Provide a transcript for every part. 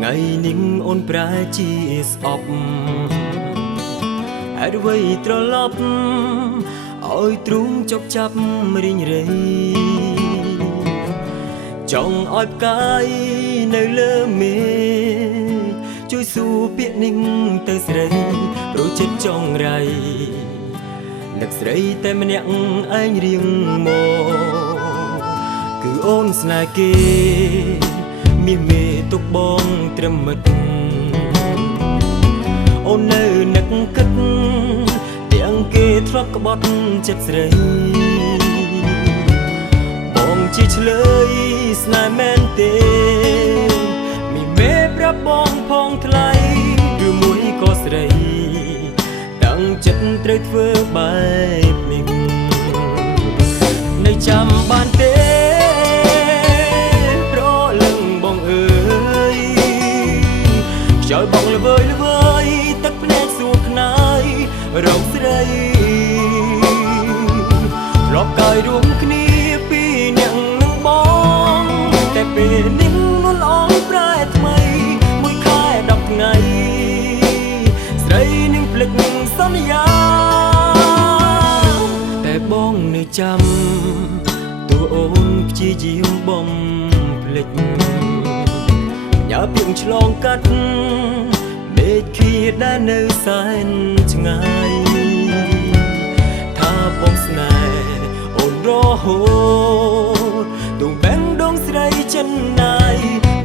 ថ្ងៃនឹងអូនប្រែជាស្អប់ហេតុអ្វីត្រឡប់ឲ្យទ្រូងជប់ចាប់រីងរៃចង់ឲ្យផ្កាយនៅលើមេឃជួយសួរពាក្យនេះទៅស្រីព្រោះចិត្តចង់រៃនឹកស្រីតែម្នាក់ឯងរៀងមកគឺអូនស្នេហ៍គេមានមេទុកបងត្រឹមមិត្តអូននៅនឹកគិតទាំងគេធ្លាប់ក្បត់ចិត្តស្រីបងជាឆ្លើយស្នេហ៍មែនទេមានមេប្រាប់បងផងថ្លៃឬមួយក៏ស្រីតាំងចិត្តត្រូវធ្វើបែបនេះនៅចាំបានទេចូលបងល្វើយល្វើយទឹកភ្នែកសួរខ្នាយរកស្រីធ្លាប់កាយរួមគ្នាពីអ្នកនឹងបងតែពេលនេះនួនអងប្រែថ្មីមួយខែ10ថ្ងៃស្រីនឹងភ្លេចសន្យាតែបងនៅចាំតួអូនព្យាយាមបំភ្លេចញ៉ាពីងឆ្លងកាត់ដេកឃ្លាដែលនៅសែនឆ្ងាយថាបងស្នេហ៍អូនរហូតដួងបែងដងស្រីចិនណាយ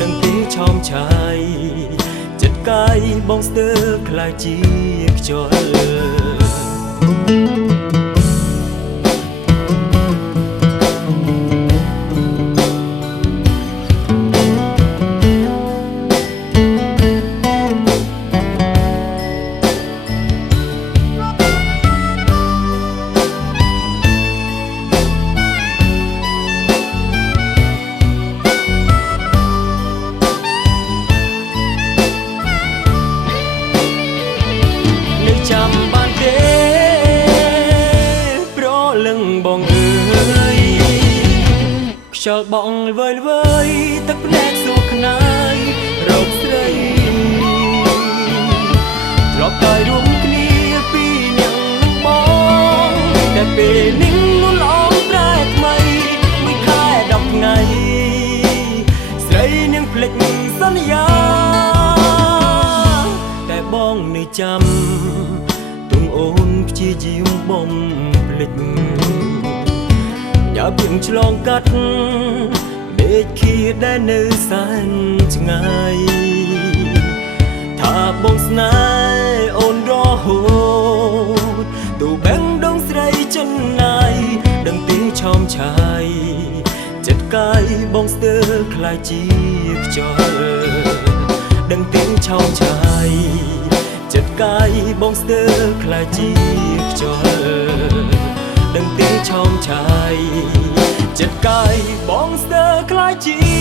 ដឹងទេឆោមឆាយចិត្តកាយបងស្ទើរខ្លាចជាខ្យល់ចាំបានទេប្រលឹងបងអើយខ្យល់បងល្វើយល្វើយទឹកភ្នែកសួរខ្នាយរកស្រីធ្លាប់តែរួមគ្នាពីអ្នកនឹងបងតែពេលនេះនួនអងប្រែថ្មីមួយខែ10ថ្ងៃស្រីនឹងភ្លេចសន្យាតែបងនៅចាំអូនព្យាយាមបំភ្លេចញ៉ាពីងឆ្លងកាត់ដេកឃ្លាដែលនៅសែនឆ្ងាយថាបងស្នេហ៍អូនរហូតទូបែងដងស្រីចិនណាយដឹងទេឆោមឆាយចិត្តកាយបងស្ទើរខ្លាចជាខ្យល់ដឹងទេឆោមឆាយចិត្តកាយបងស្ទើរខ្លាចជាខ្យល់ដឹងទេឆោមឆាយចិត្តកាយបងស្ទើរខ្លាចជា